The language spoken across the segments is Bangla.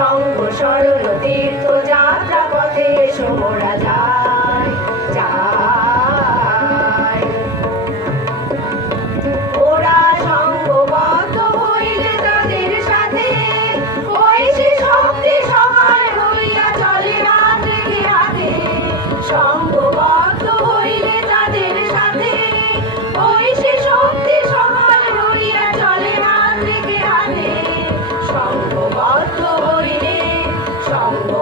সঙ্গ সরল তীর্থ যাত্রা পথে সোহরা রাজা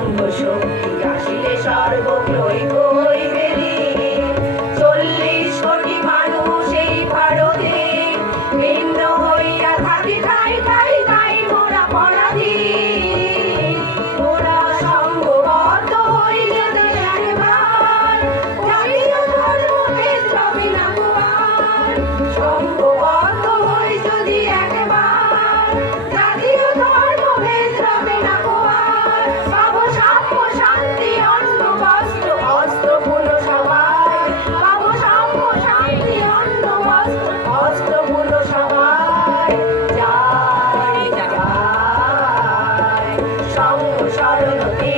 on worship.